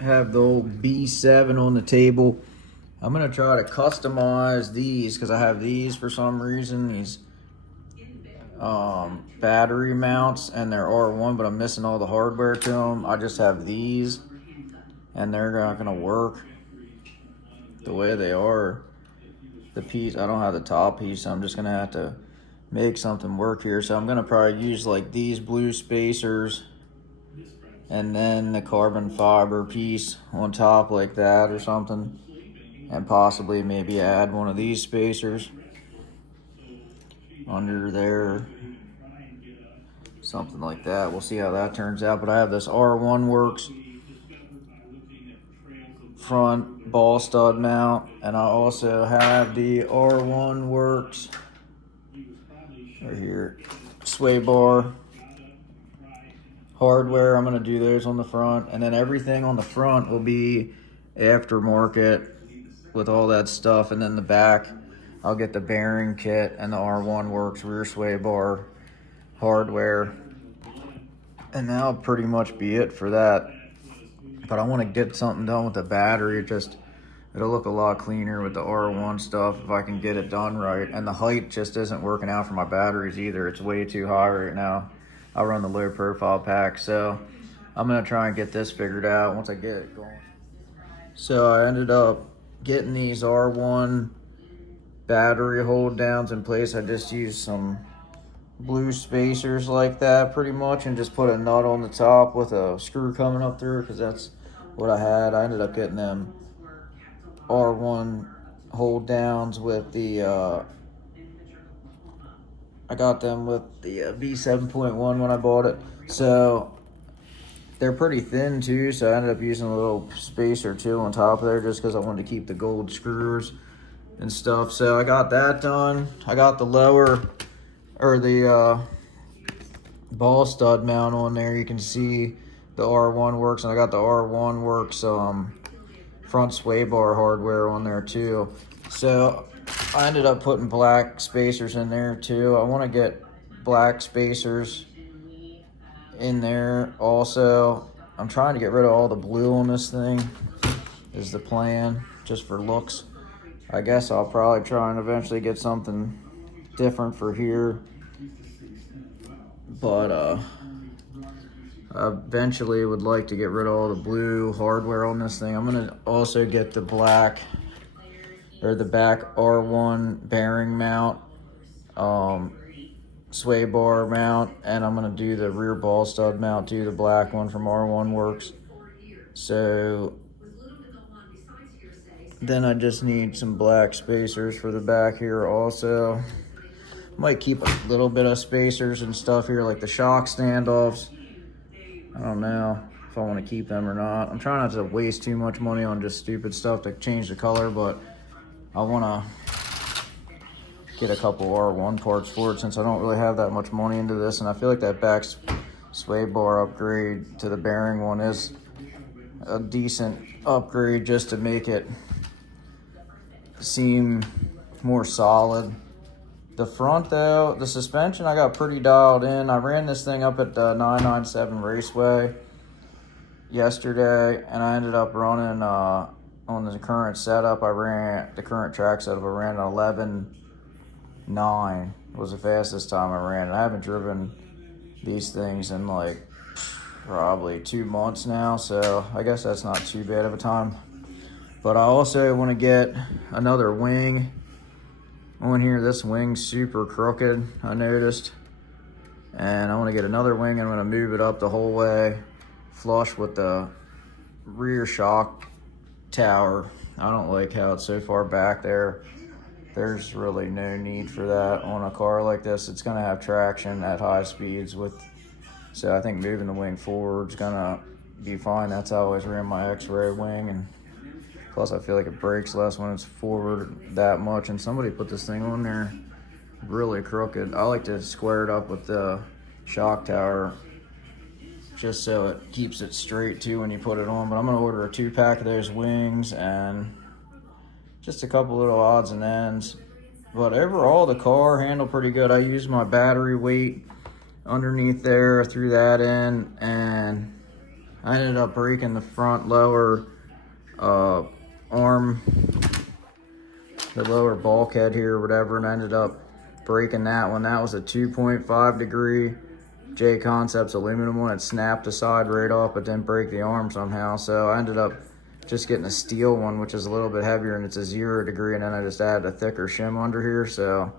have the old B7 on the table. I'm gonna try to customize these because I have these for some reason, these battery mounts, and they're R1, but I'm missing all the hardware to them. I just have these, and they're not gonna work the way they are. The piece, I don't have the top piece, so I'm just gonna have to make something work here. So I'm gonna probably use like these blue spacers and then the carbon fiber piece on top like that or something, and possibly maybe add one of these spacers under there, something like that. We'll see how that turns out. But I have this R1 Works front ball stud mount, and I also have the R1 Works right here sway bar hardware. I'm going to do those on the front, and then everything on the front will be aftermarket with all that stuff, and then the back I'll get the bearing kit and the R1 Works rear sway bar hardware, and that'll pretty much be it for that. But I want to get something done with the battery. It'll look a lot cleaner with the R1 stuff if I can get it done right. And the height just isn't working out for my batteries either. It's way too high right now. I run the low profile pack, so I'm gonna try and get this figured out once I get it going. So I ended up getting these R1 battery hold downs in place. I just used some blue spacers like that pretty much, and just put a nut on the top with a screw coming up through, because that's what I had. I ended up getting them R1 hold downs with the I got them with the V7.1 when I bought it, so they're pretty thin too, so I ended up using a little spacer too on top of there just because I wanted to keep the gold screws and stuff. So I got that done. I got the lower, or the ball stud mount on there. You can see the R1 Works, and I got the R1 Works front sway bar hardware on there too. So I ended up putting black spacers in there too. I want to get black spacers in there also. I'm trying to get rid of all the blue on this thing is the plan, just for looks. I guess I'll probably try and eventually get something different for here, but I eventually would like to get rid of all the blue hardware on this thing. I'm gonna also get the black, or the back R1 bearing mount, sway bar mount, and I'm gonna do the rear ball stud mount too, the black one from R1 Works. So then I just need some black spacers for the back here also. Might keep a little bit of spacers and stuff here, like the shock standoffs. I don't know if I want to keep them or not. I'm trying not to waste too much money on just stupid stuff to change the color, but I want to get a couple R1 parts for it since I don't really have that much money into this. And I feel like that back sway bar upgrade to the bearing one is a decent upgrade just to make it seem more solid. The front though, the suspension I got pretty dialed in. I ran this thing up at the 997 Raceway yesterday, and I ended up running on the current setup. I ran the current track setup. I ran an 11.9. Was the fastest time I ran. And I haven't driven these things in like probably 2 months now, so I guess that's not too bad of a time. But I also want to get another wing on here. This wing's super crooked, I noticed, and I want to get another wing. I'm going to move it up the whole way flush with the rear shock tower. I don't like how it's so far back there. There's really no need for that on a car like this. It's going to have traction at high speeds so I think moving the wing forward is going to be fine. That's how I always ran my X-Ray wing, and plus I feel like it brakes less when it's forward that much. And somebody put this thing on there really crooked. I like to square it up with the shock tower just so it keeps it straight too when you put it on. But I'm going to order a 2-pack of those wings and just a couple little odds and ends. But overall, the car handled pretty good. I used my battery weight underneath there, threw that in, and I ended up breaking the front lower arm, the lower bulkhead here or whatever, and I ended up breaking that one. That was a 2.5 degree J Concepts aluminum one. It snapped the side right off, but didn't break the arm somehow. So I ended up just getting a steel one, which is a little bit heavier, and it's a 0 degree, and then I just added a thicker shim under here. So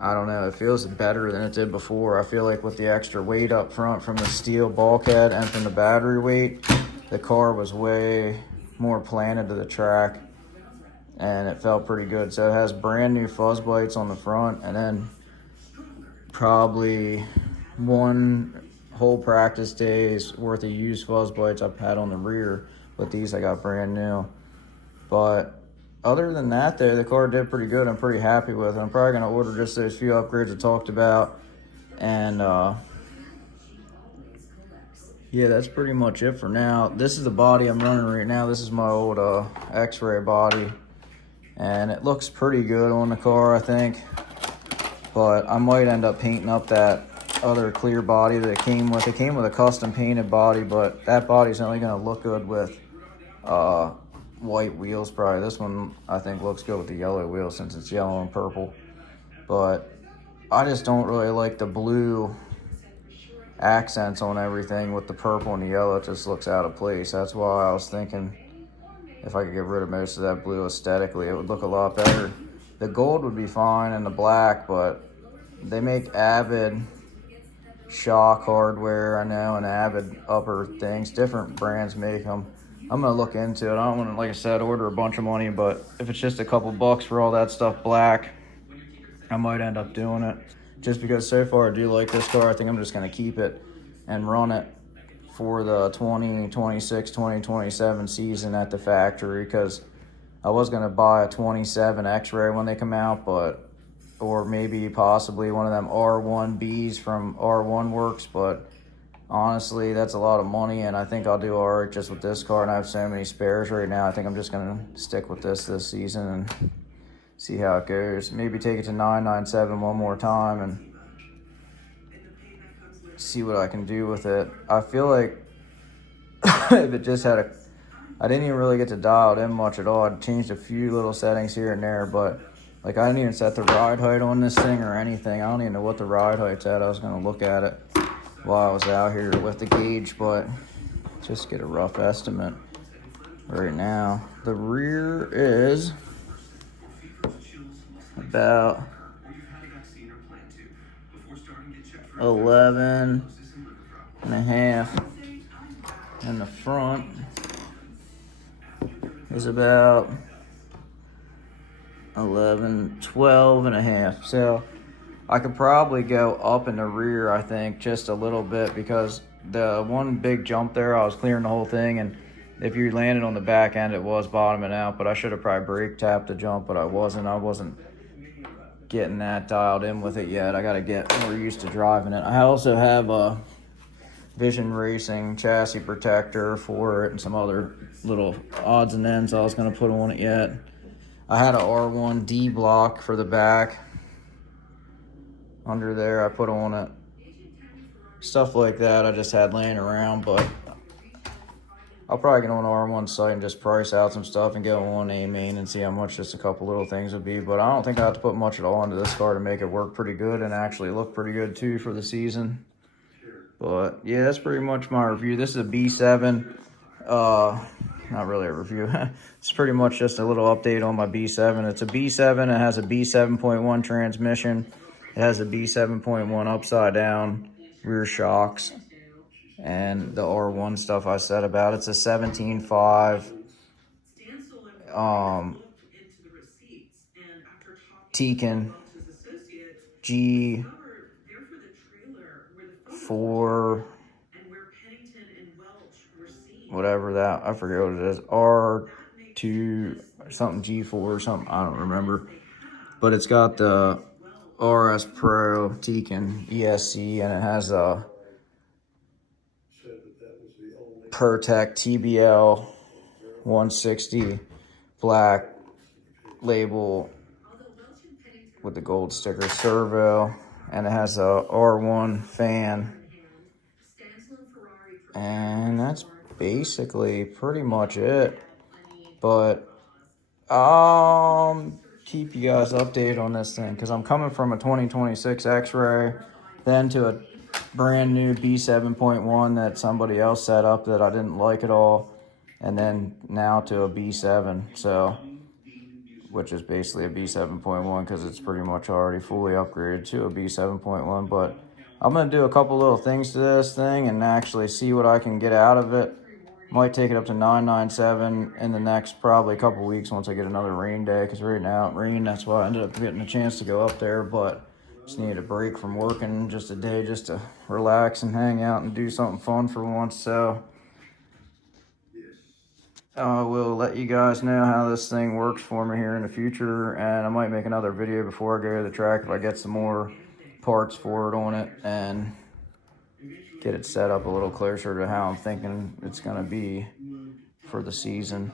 I don't know, it feels better than it did before. I feel like with the extra weight up front from the steel bulkhead and from the battery weight, the car was way more planted to the track, and it felt pretty good. So it has brand new fuzz plates on the front, and then probably one whole practice day's worth of used fuzz plates I've had on the rear, but these I got brand new. But other than that, though, the car did pretty good. I'm pretty happy with it. I'm probably going to order just those few upgrades I talked about. And, yeah, that's pretty much it for now. This is the body I'm running right now. This is my old X-Ray body. And it looks pretty good on the car, I think. But I might end up painting up that other clear body that it came with. It came with a custom painted body, but that body's only going to look good with white wheels probably. This one I think looks good with the yellow wheels since it's yellow and purple. But I just don't really like the blue accents on everything with the purple and the yellow. It just looks out of place. That's why I was thinking if I could get rid of most of that blue aesthetically, it would look a lot better. The gold would be fine and the black, but they make Avid shock hardware, I know, and Avid upper things. Different brands make them. I'm going to look into it. I don't want to, like I said, order a bunch of money, but if it's just a couple bucks for all that stuff black, I might end up doing it. Just because so far I do like this car, I think I'm just going to keep it and run it for the 2026, 2027 season at the factory, because I was going to buy a 27 X-Ray when they come out, or maybe possibly one of them R1Bs from R1 Works, but honestly, that's a lot of money, and I think I'll do all right just with this car, and I have so many spares right now. I think I'm just going to stick with this season and see how it goes. Maybe take it to 997 one more time and see what I can do with it. I feel like if it just had I didn't even really get to dial it in much at all. I changed a few little settings here and there, but like I didn't even set the ride height on this thing or anything. I don't even know what the ride height's at. I was going to look at it while I was out here with the gauge, but just get a rough estimate right now. The rear is about 11 and a half, and the front is about 12 and a half. So I could probably go up in the rear, I think, just a little bit, because the one big jump there, I was clearing the whole thing, and if you landed on the back end, it was bottoming out, but I should have probably brake tapped the jump, but I wasn't getting that dialed in with it yet. I got to get more used to driving it. I also have a Vision Racing chassis protector for it and some other little odds and ends I was going to put on it yet. I had a R1D block for the back under there. I put on it. Stuff like that I just had laying around, but I'll probably get on the R1 site and just price out some stuff and go on AMain and see how much just a couple little things would be. But I don't think I have to put much at all into this car to make it work pretty good and actually look pretty good too for the season. But yeah, that's pretty much my review. This is a B7. Not really a review. It's pretty much just a little update on my B7. It's a B7. It has a B7.1 transmission. It has a B7.1 upside down rear shocks. And the R1 stuff I said about. It's a 17.5 Tekin G4, whatever that, I forget what it is, R2 something G4 or something, I don't remember. But it's got the RS Pro Tekin ESC, and it has a ProTech TBL 160 black label with the gold sticker servo, and it has a R1 fan And that's basically pretty much it. But keep you guys updated on this thing because I'm coming from a 2026 X-Ray, then to a brand new B7.1 that somebody else set up that I didn't like at all, and then now to a B7. So, which is basically a B7.1 because it's pretty much already fully upgraded to a B7.1. But I'm gonna do a couple little things to this thing and actually see what I can get out of it. Might take it up to 997 in the next probably couple weeks once I get another rain day, because right now it rained. That's why I ended up getting a chance to go up there, but just needed a break from working just a day just to relax and hang out and do something fun for once. So I will let you guys know how this thing works for me here in the future, and I might make another video before I go to the track if I get some more parts for it on it and get it set up a little closer to how I'm thinking it's going to be for the season.